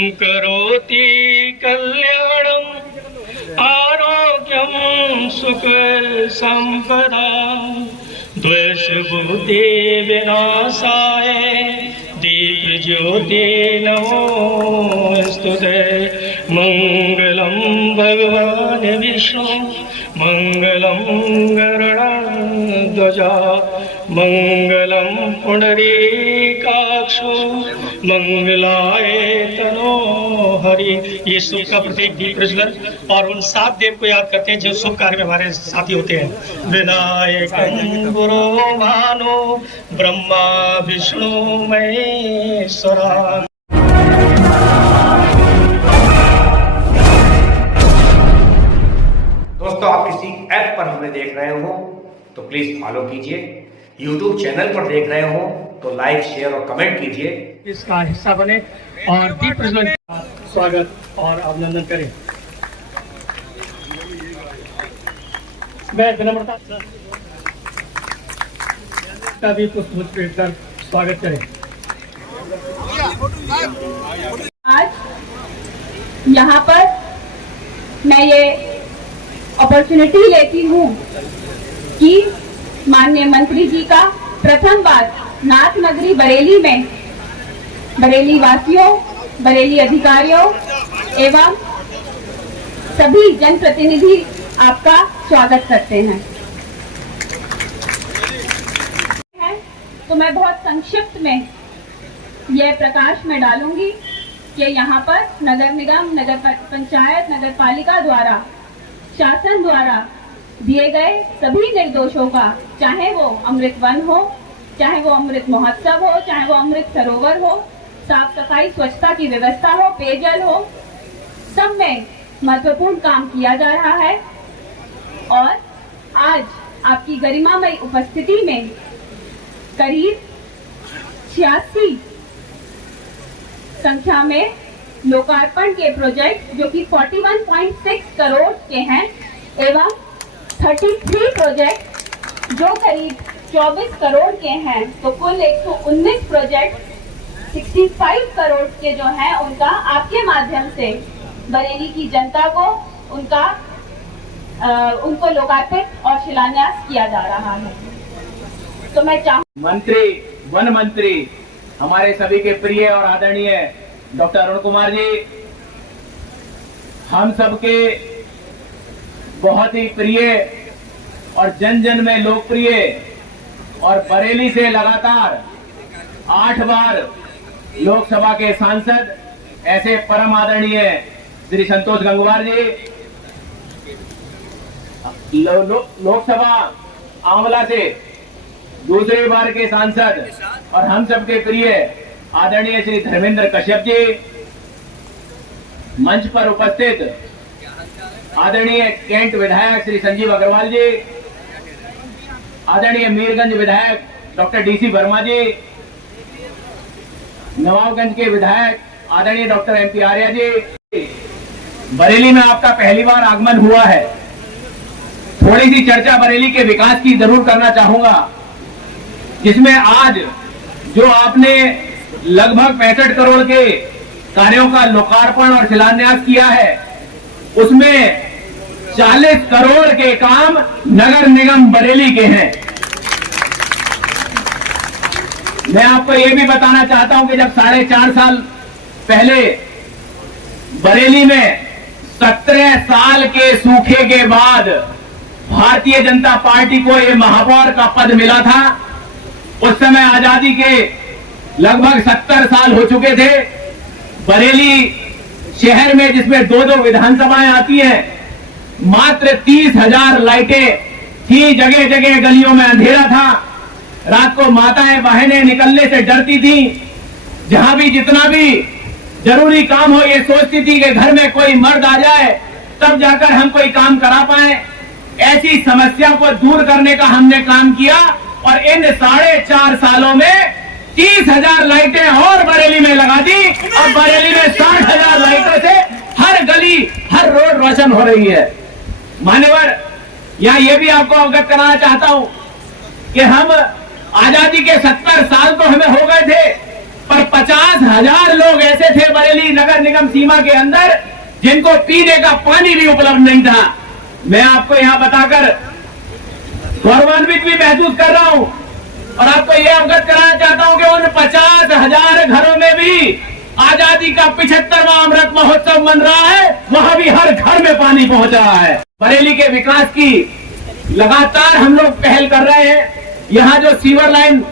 करोति कल्याणम आरोग्यम सुख संपदा द्वेष बुद्धि विनाशाय दीप ज्योति नमोस्तुते। मंगलम भगवान विष्णु मंगलम गरुड़ध्वजा मंगलम पुंडरीकाक्षो मंगलाय तनो हरि। ये शुभ का प्रतीक दीप प्रज्वलन और उन 7 देव को याद करते हैं जो शुभ कार्य में हमारे साथी होते हैं। विनायक गुरु भानु ब्रह्मा विष्णु महेश्वरा। दोस्तों, आप किसी ऐप पर हमें देख रहे हो तो प्लीज फॉलो कीजिए। YouTube चैनल पर देख रहे हो तो लाइक शेयर और कमेंट कीजिए। इसका हिस्सा बने और दीप प्रज्वलन का स्वागत और अभिनंदन करें। मैं विनम्रता का भी पुष्प कर स्वागत करें। आज यहाँ पर मैं ये अपॉर्चुनिटी लेती हूँ कि माननीय मंत्री जी का प्रथम बार नाथ नगरी बरेली में बरेली वासियों, बरेली अधिकारियों एवं सभी जनप्रतिनिधि आपका स्वागत करते हैं। तो मैं बहुत संक्षिप्त में यह प्रकाश में डालूंगी कि यहाँ पर नगर निगम, नगर पंचायत, नगर पालिका द्वारा, शासन द्वारा दिए गए सभी निर्देशों का, चाहे वो अमृत वन हो, चाहे वो अमृत महोत्सव हो, चाहे वो अमृत सरोवर हो, साफ सफाई स्वच्छता की व्यवस्था हो, पेयजल हो, सब में महत्वपूर्ण काम किया जा रहा है। और आज आपकी गरिमामयी उपस्थिति में करीब 86 संख्या में लोकार्पण के प्रोजेक्ट जो कि 41.6 करोड़ के हैं एवं 33 प्रोजेक्ट जो करीब 24 करोड़ के हैं, तो कुल 119 प्रोजेक्ट 65 करोड़ के जो हैं उनका आपके माध्यम से बरेली की जनता को उनको लोकार्पित और शिलान्यास किया जा रहा है। तो मैं मंत्री, वन मंत्री, हमारे सभी के प्रिय और आदरणीय डॉक्टर अरुण कुमार जी, हम सबके बहुत ही प्रिय और जन जन में लोकप्रिय और बरेली से लगातार 8 बार लोकसभा के सांसद ऐसे परम आदरणीय श्री संतोष गंगवार जी, लोकसभा आंवला से दूसरी बार के सांसद और हम सबके प्रिय आदरणीय श्री धर्मेंद्र कश्यप जी, मंच पर उपस्थित आदरणीय कैंट विधायक श्री संजीव अग्रवाल जी, आदरणीय मीरगंज विधायक डॉक्टर डीसी वर्मा जी, नवाबगंज के विधायक आदरणीय डॉक्टर एमपी आर्या जी। बरेली में आपका पहली बार आगमन हुआ है। थोड़ी सी चर्चा बरेली के विकास की जरूर करना चाहूंगा, जिसमें आज जो आपने लगभग 65 करोड़ के कार्यों का लोकार्पण और शिलान्यास किया है, उसमें 40 करोड़ के काम नगर निगम बरेली के हैं। मैं आपको यह भी बताना चाहता हूं कि जब 4.5 साल पहले बरेली में 17 साल के सूखे के बाद भारतीय जनता पार्टी को यह महापौर का पद मिला था, उस समय आजादी के लगभग 70 साल हो चुके थे। बरेली शहर में, जिसमें 2-2 विधानसभाएं आती हैं, मात्र 30,000 लाइटें थी। जगह जगह गलियों में अंधेरा था। रात को माताएं बहनें निकलने से डरती थी। जहां भी जितना भी जरूरी काम हो, ये सोचती थी कि घर में कोई मर्द आ जाए तब जाकर हम कोई काम करा पाए। ऐसी समस्या को दूर करने का हमने काम किया और इन 4.5 सालों में 30,000 लाइटें और बरेली में लगा दी और बरेली में 60,000 लाइटों से हर गली, हर रोड रोशन हो रही है। मान्यवर, यहां यह भी आपको अवगत कराना चाहता हूं कि हम आजादी के 70 साल तो हमें हो गए थे, पर 50,000 लोग ऐसे थे बरेली नगर निगम सीमा के अंदर जिनको पीने का पानी भी उपलब्ध नहीं था। मैं आपको यहां बताकर गौरवान्वित भी महसूस कर रहा हूं और आपको यह अवगत कराना चाहता हूं कि उन 50,000 घरों में भी आजादी का 75वां अमृत महोत्सव मन रहा है, वहां भी हर घर में पानी पहुंच रहा है। बरेली के विकास की लगातार हम लोग पहल कर रहे हैं। यहाँ जो सीवर लाइन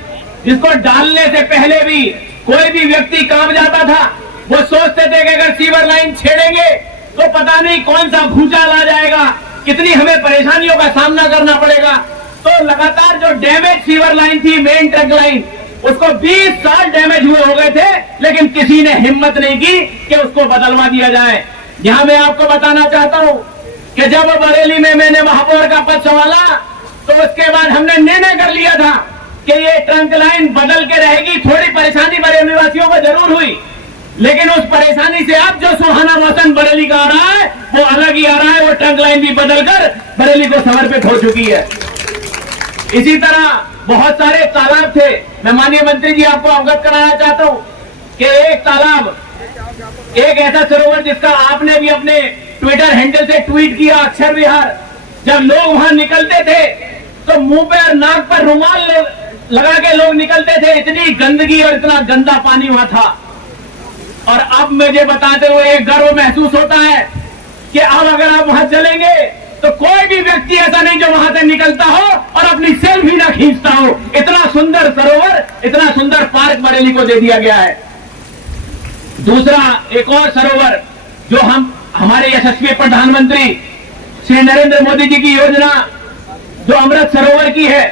जिसको डालने से पहले भी कोई भी व्यक्ति काम जाता था, वो सोचते थे कि अगर सीवर लाइन छेड़ेंगे तो पता नहीं कौन सा भूचाल आ जाएगा, कितनी हमें परेशानियों का सामना करना पड़ेगा। तो लगातार जो डैमेज सीवर लाइन थी, मेन ट्रक लाइन, उसको 20 साल डैमेज हुए हो गए थे, लेकिन किसी ने हिम्मत नहीं की कि उसको बदलवा दिया जाए। यहां मैं आपको बताना चाहता हूं कि जब बरेली में मैंने महापौर का पद संभाला तो उसके बाद हमने निर्णय कर लिया था कि ये ट्रंक लाइन बदल के रहेगी। थोड़ी परेशानी बरेली वासियों को जरूर हुई, लेकिन उस परेशानी से अब जो सुहाना मौसम बरेली का आ रहा है वो अलग ही आ रहा है। वो ट्रंक लाइन भी बदलकर बरेली को समर्पित हो चुकी है। इसी तरह बहुत सारे तालाब थे। मैं माननीय मंत्री जी आपको अवगत कराना चाहता हूं कि एक तालाब, एक ऐसा सरोवर जिसका आपने भी अपने ट्विटर हैंडल से ट्वीट किया, अक्षर विहार, जब लोग वहां निकलते थे तो मुंह पे और नाक पर रुमाल लगा के लोग निकलते थे। इतनी गंदगी और इतना गंदा पानी वहां था। और अब मुझे बताते हुए एक गर्व महसूस होता है कि अब अगर आप वहां चलेंगे तो कोई भी व्यक्ति ऐसा नहीं जो वहां से निकलता हो और अपनी सेल्फी ना खींचता हो। इतना सुंदर सरोवर, इतना सुंदर पार्क बरेली को दे दिया गया है। दूसरा एक और सरोवर जो हमारे यशस्वी प्रधानमंत्री श्री नरेंद्र मोदी जी की योजना जो अमृत सरोवर की है,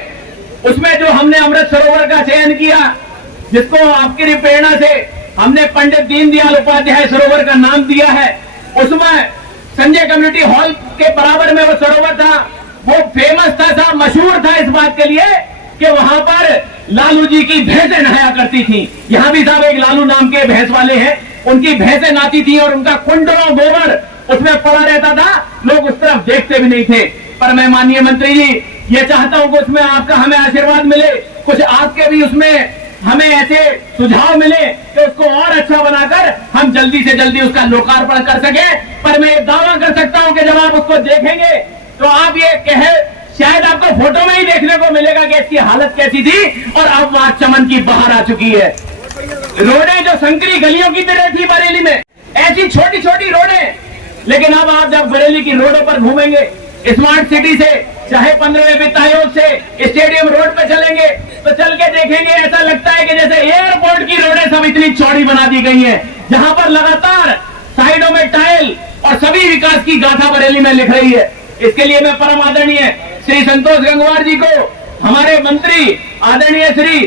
उसमें जो हमने अमृत सरोवर का चयन किया, जिसको आपकी प्रेरणा से हमने पंडित दीनदयाल उपाध्याय सरोवर का नाम दिया है, उसमें संजय कम्युनिटी हॉल के बराबर में वो सरोवर था। वो फेमस था, मशहूर था इस बात के लिए कि वहां पर लालू जी की भैंसें नहाया करती थी। यहां भी साहब एक लालू नाम के भैंस वाले हैं, उनकी भैंसें नहाती थी और उनका कुंडलों गोबर उसमें पड़ा रहता था। लोग उस तरफ देखते भी नहीं थे। पर मैं माननीय मंत्री जी ये चाहता हूं कि उसमें आपका हमें आशीर्वाद मिले, कुछ आपके भी उसमें हमें ऐसे सुझाव मिले कि उसको और अच्छा बनाकर हम जल्दी से जल्दी उसका लोकार्पण कर सके। पर मैं दावा कर सकता हूं कि जब आप उसको देखेंगे तो आप ये कहे, शायद आपको फोटो में ही देखने को मिलेगा कि इसकी हालत कैसी थी और अब वहां चमन की बहार आ चुकी है। रोडें जो संकरी गलियों की तरह थी बरेली में, ऐसी छोटी छोटी रोडें, लेकिन अब आप जब बरेली की रोडों पर घूमेंगे, स्मार्ट सिटी से चाहे 15वें वित्त आयोग से स्टेडियम रोड पे चलेंगे तो चल के देखेंगे, ऐसा लगता है कि जैसे एयरपोर्ट की रोडें सब इतनी चौड़ी बना दी गई हैं, जहां पर लगातार साइडों में टाइल और सभी विकास की गाथा बरेली में लिख रही है। इसके लिए मैं परम आदरणीय श्री संतोष गंगवार जी को, हमारे मंत्री आदरणीय श्री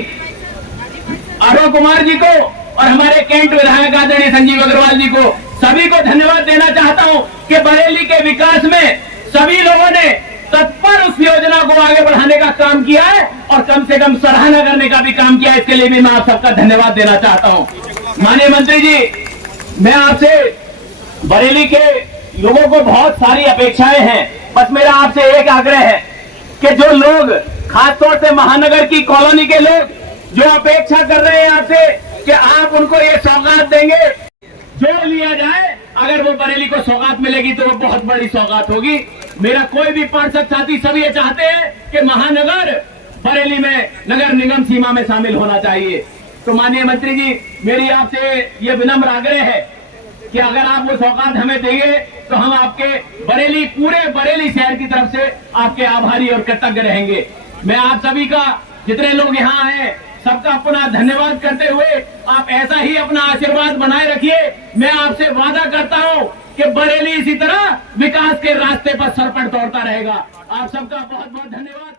अरुण कुमार जी को और हमारे कैंट विधायक आदरणीय संजीव अग्रवाल जी को, सभी को धन्यवाद देना चाहता हूं कि बरेली के विकास में सभी लोगों ने तत्पर उस योजना को आगे बढ़ाने का काम किया है और कम से कम सराहना करने का भी काम किया है। इसके लिए भी मैं आप सबका धन्यवाद देना चाहता हूं। माननीय मंत्री जी, मैं आपसे, बरेली के लोगों को बहुत सारी अपेक्षाएं हैं, बस मेरा आपसे एक आग्रह है कि जो लोग, खासतौर से महानगर की कॉलोनी के लोग जो अपेक्षा कर रहे हैं आपसे कि आप उनको ये सौगात देंगे, जो लिया जाए, अगर वो बरेली को सौगात मिलेगी तो वो बहुत बड़ी सौगात होगी। मेरा कोई भी पार्षद साथी सभी ये चाहते हैं कि महानगर बरेली में नगर निगम सीमा में शामिल होना चाहिए। तो माननीय मंत्री जी, मेरी आपसे ये विनम्र आग्रह है कि अगर आप वो सौगात हमें देंगे तो हम आपके बरेली, पूरे बरेली शहर की तरफ से आपके आभारी और कृतज्ञ रहेंगे। मैं आप सभी का, जितने लोग यहाँ हैं, सबका पुनः धन्यवाद करते हुए आप ऐसा ही अपना आशीर्वाद बनाए रखिए। मैं आपसे वादा करता हूं कि बरेली इसी तरह विकास के रास्ते पर सरपट दौड़ता रहेगा। आप सबका बहुत बहुत धन्यवाद।